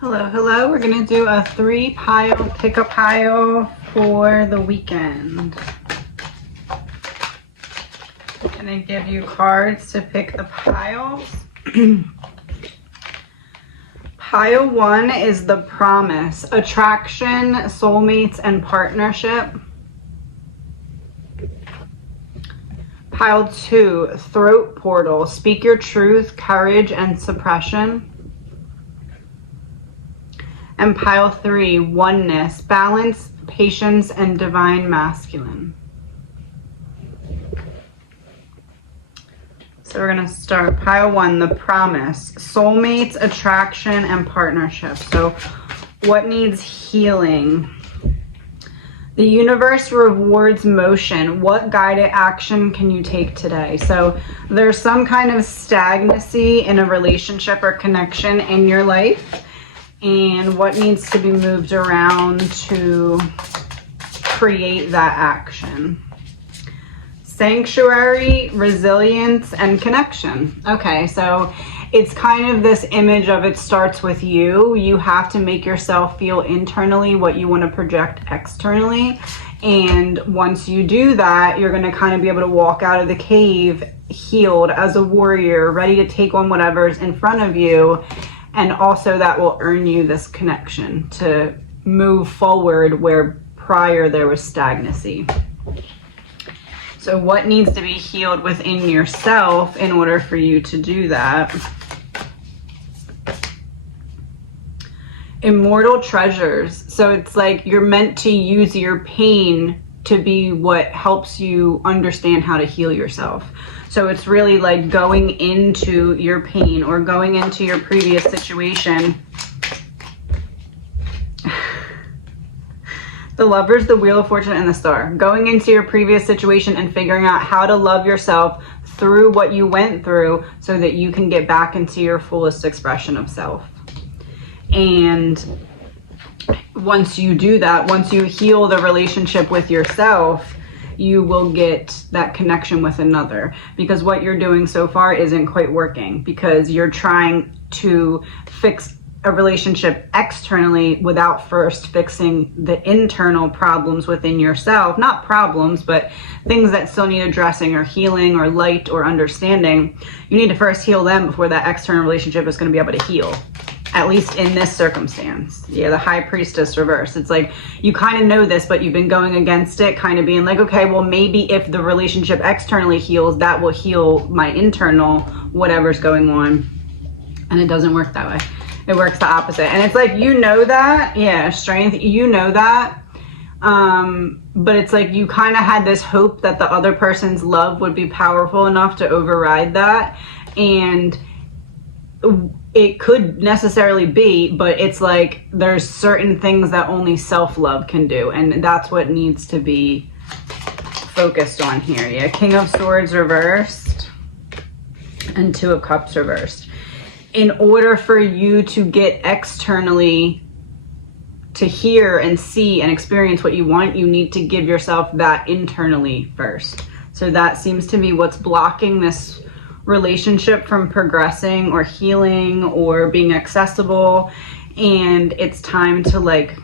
Hello, hello. We're going to do a 3-pile pick a pile for the weekend. I'm going to give you cards to pick the piles. Pile 1 is the promise, attraction, soulmates, and partnership. Pile 2, throat portal, speak your truth, courage, and suppression. And pile 3, oneness, balance, patience, and divine masculine. So we're going to start pile 1, the promise, soulmates, attraction, and partnership. So what needs healing? The universe rewards motion. What guided action can you take today? So there's some kind of stagnancy in a relationship or connection in your life. And what needs to be moved around to create that action? Sanctuary, resilience, and connection. Okay, so it's kind of this image of it starts with you. You have to make yourself feel internally what you want to project externally. And once you do that, you're going to kind of be able to walk out of the cave healed as a warrior, ready to take on whatever's in front of you. And also that will earn you this connection to move forward where prior there was stagnancy. So what needs to be healed within yourself in order for you to do that? Immortal treasures. So it's like you're meant to use your pain to be what helps you understand how to heal yourself. So it's really like going into your pain or going into your previous situation. The Lovers, the Wheel of Fortune, and the Star. Going into your previous situation and figuring out how to love yourself through what you went through so that you can get back into your fullest expression of self. And once you do that, once you heal the relationship with yourself, you will get that connection with another, because what you're doing so far isn't quite working, because you're trying to fix a relationship externally without first fixing the internal problems within yourself. Not problems, but things that still need addressing or healing or light or understanding. You need to first heal them before that external relationship is going to be able to heal. At least in this circumstance. Yeah, the High Priestess reverse. It's like you kind of know this, but you've been going against it, kind of being like, okay, well, maybe if the relationship externally heals, that will heal my internal whatever's going on. And it doesn't work that way. It works the opposite. And it's like, you know that. Yeah, strength, you know that. But it's like you kind of had this hope that the other person's love would be powerful enough to override that. And it could necessarily be, but it's like there's certain things that only self-love can do, and that's what needs to be focused on here. Yeah, King of Swords reversed and Two of Cups reversed. In order for you to get externally to hear and see and experience what you want, you need to give yourself that internally first. So that seems to be what's blocking this relationship from progressing or healing or being accessible. And it's time to like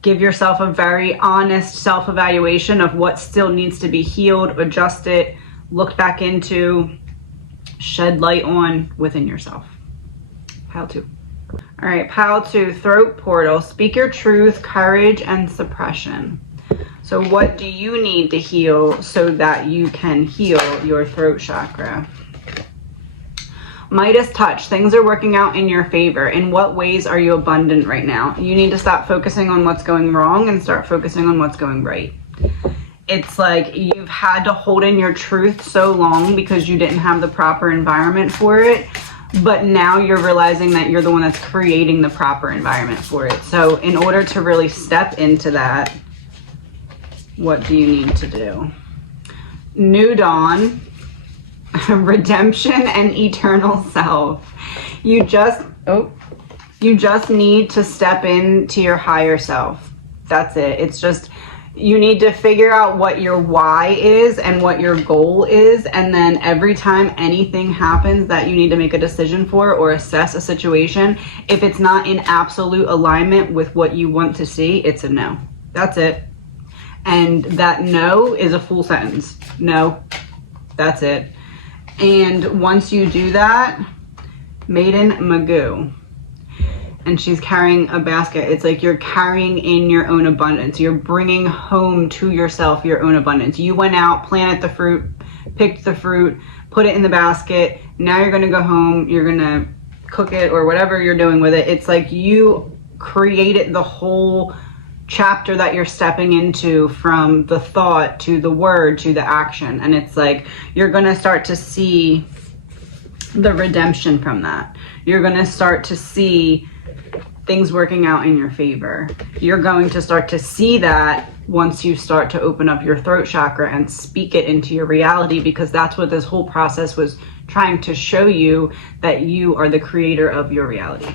give yourself a very honest self-evaluation of what still needs to be healed, adjusted, looked back into, shed light on within yourself. Pile 2. All right, pile 2, throat portal, speak your truth, courage, and suppression. So what do you need to heal so that you can heal your throat chakra? Midas touch, things are working out in your favor. In what ways are you abundant right now? You need to stop focusing on what's going wrong and start focusing on what's going right. It's like you've had to hold in your truth so long because you didn't have the proper environment for it. But now you're realizing that you're the one that's creating the proper environment for it. So in order to really step into that, what do you need to do? New dawn, redemption, and eternal self. You just need to step into your higher self. That's it. It's just You need to figure out what your why is and what your goal is, and then every time anything happens that you need to make a decision for or assess a situation, if it's not in absolute alignment with what you want to see, it's a no. That's it. And that no is a full sentence. No, that's it. And once you do that, Maiden Magoo, and she's carrying a basket. It's like you're carrying in your own abundance. You're bringing home to yourself your own abundance. You went out, planted the fruit, picked the fruit, put it in the basket. Now you're going to go home. You're going to cook it or whatever you're doing with it. It's like you created the whole chapter that you're stepping into, from the thought to the word to the action. And it's like you're going to start to see the redemption from that. You're going to start to see things working out in your favor. You're going to start to see that once you start to open up your throat chakra and speak it into your reality, because that's what this whole process was trying to show you, that you are the creator of your reality.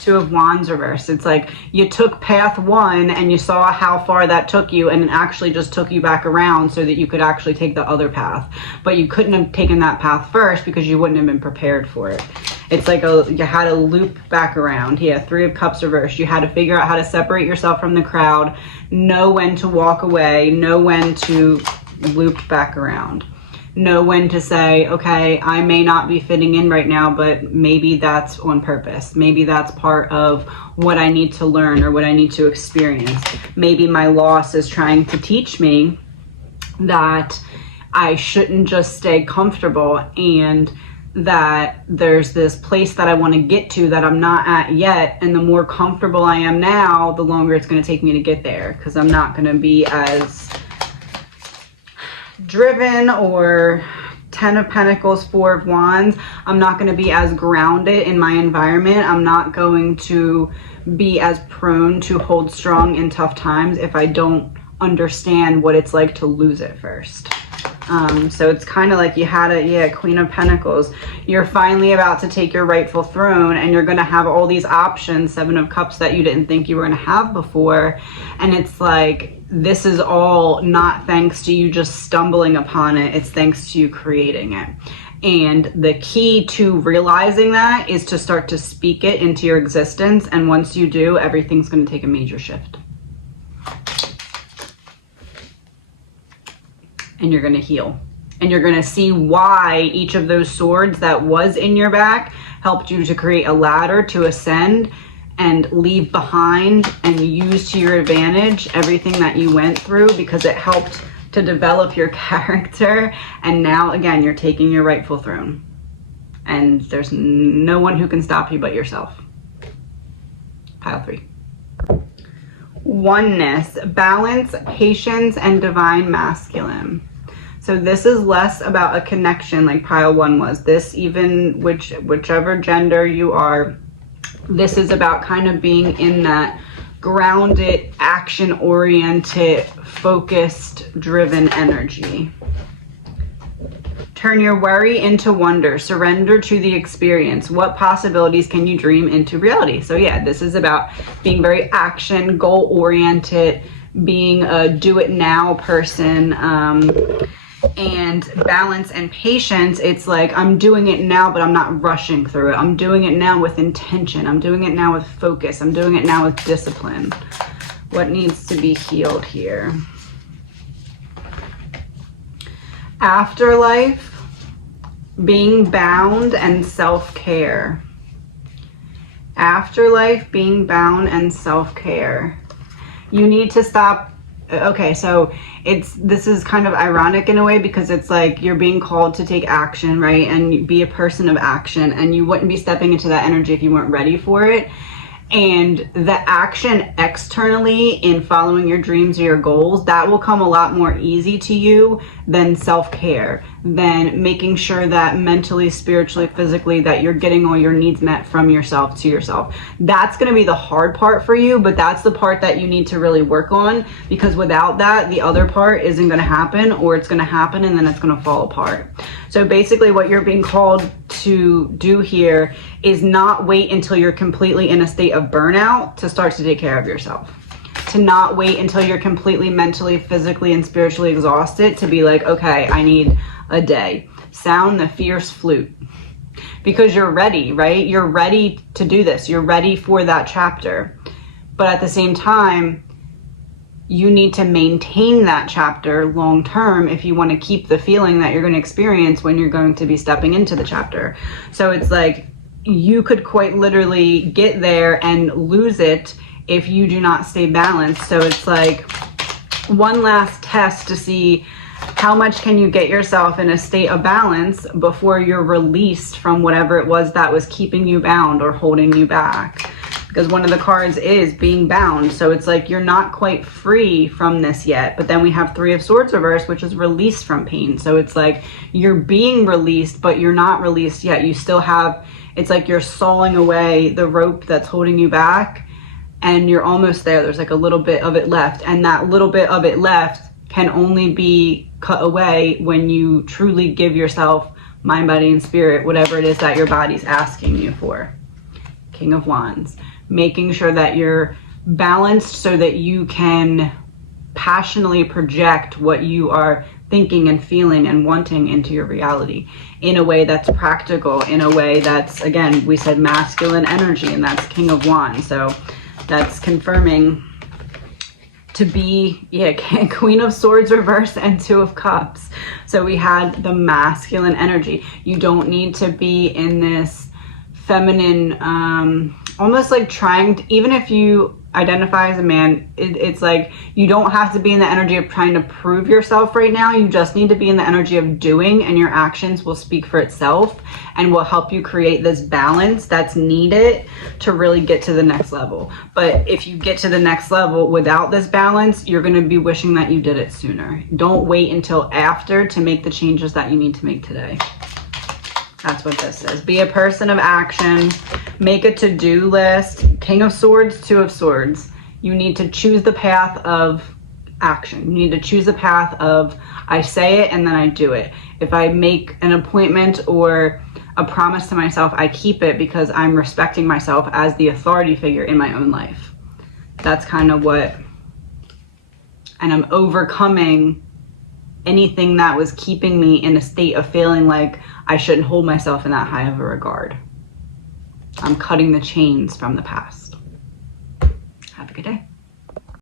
Two of Wands reversed. It's like you took path one and you saw how far that took you, and it actually just took you back around so that you could actually take the other path. But you couldn't have taken that path first because you wouldn't have been prepared for it. It's like you had to loop back around. Yeah, Three of Cups reversed. You had to figure out how to separate yourself from the crowd, know when to walk away, know when to loop back around. Know when to say, okay, I may not be fitting in right now, but maybe that's on purpose. Maybe that's part of what I need to learn or what I need to experience. Maybe my loss is trying to teach me that I shouldn't just stay comfortable, and that there's this place that I want to get to that I'm not at yet. And the more comfortable I am now, the longer it's going to take me to get there, because I'm not going to be as driven, or Ten of Pentacles, Four of Wands. I'm not going to be as grounded in my environment. I'm not going to be as prone to hold strong in tough times if I don't understand what it's like to lose it first. So it's kind of like you had a Queen of Pentacles. You're finally about to take your rightful throne, and you're going to have all these options, Seven of Cups, that you didn't think you were going to have before. And it's like, this is all not thanks to you just stumbling upon it. It's thanks to you creating it. And the key to realizing that is to start to speak it into your existence. And once you do, everything's going to take a major shift. And you're going to heal. And you're going to see why each of those swords that was in your back helped you to create a ladder to ascend and leave behind and use to your advantage everything that you went through, because it helped to develop your character. And now, again, you're taking your rightful throne. And there's no one who can stop you but yourself. Pile 3. Oneness, balance, patience, and divine masculine. So this is less about a connection like pile 1 was. This, even whichever gender you are, this is about kind of being in that grounded, action-oriented, focused, driven energy. Turn your worry into wonder. Surrender to the experience. What possibilities can you dream into reality? So yeah, this is about being very action, goal-oriented, being a do-it-now person, and balance and patience. It's like, I'm doing it now, but I'm not rushing through it. I'm doing it now with intention. I'm doing it now with focus. I'm doing it now with discipline. What needs to be healed here? Afterlife, being bound, and self-care. Afterlife, being bound, and self-care. You need to stop. Okay, so this is kind of ironic in a way, because it's like you're being called to take action, right? And be a person of action, and you wouldn't be stepping into that energy if you weren't ready for it. And the action externally in following your dreams or your goals, that will come a lot more easy to you then self-care, then making sure that mentally, spiritually, physically, that you're getting all your needs met from yourself to yourself. That's going to be the hard part for you, but that's the part that you need to really work on, because without that, the other part isn't going to happen, or it's going to happen and then it's going to fall apart. So basically what you're being called to do here is not wait until you're completely in a state of burnout to start to take care of yourself. To not wait until you're completely mentally, physically, and spiritually exhausted to be like, okay, I need a day. Sound the fierce flute. Because you're ready, right? You're ready to do this. You're ready for that chapter. But at the same time, you need to maintain that chapter long term if you want to keep the feeling that you're going to experience when you're going to be stepping into the chapter. So it's like you could quite literally get there and lose it if you do not stay balanced. So it's like one last test to see how much can you get yourself in a state of balance before you're released from whatever it was that was keeping you bound or holding you back. Because one of the cards is being bound. So it's like you're not quite free from this yet. But then we have Three of Swords reversed, which is release from pain. So it's like you're being released, but you're not released yet. You still have, it's like you're sawing away the rope that's holding you back, and you're almost there. There's like a little bit of it left, and that little bit of it left can only be cut away when you truly give yourself mind, body, and spirit, whatever it is that your body's asking you for. King of Wands, making sure that you're balanced so that you can passionately project what you are thinking and feeling and wanting into your reality in a way that's practical, in a way that's, again, we said masculine energy, and that's King of Wands. So that's confirming to be, yeah, Queen of Swords reversed and Two of Cups. So we had the masculine energy. You don't need to be in this feminine, almost like trying to, even if you identify as a man, it's like you don't have to be in the energy of trying to prove yourself right now. You just need to be in the energy of doing, and your actions will speak for itself and will help you create this balance that's needed to really get to the next level. But if you get to the next level without this balance, you're going to be wishing that you did it sooner. Don't wait until after to make the changes that you need to make today. That's what this is. Be a person of action. Make a to-do list. King of Swords, Two of Swords. You need to choose the path of action. You need to choose the path of, I say it and then I do it. If I make an appointment or a promise to myself, I keep it because I'm respecting myself as the authority figure in my own life. That's kind of what, and I'm overcoming anything that was keeping me in a state of feeling like I shouldn't hold myself in that high of a regard. I'm cutting the chains from the past. Have a good day.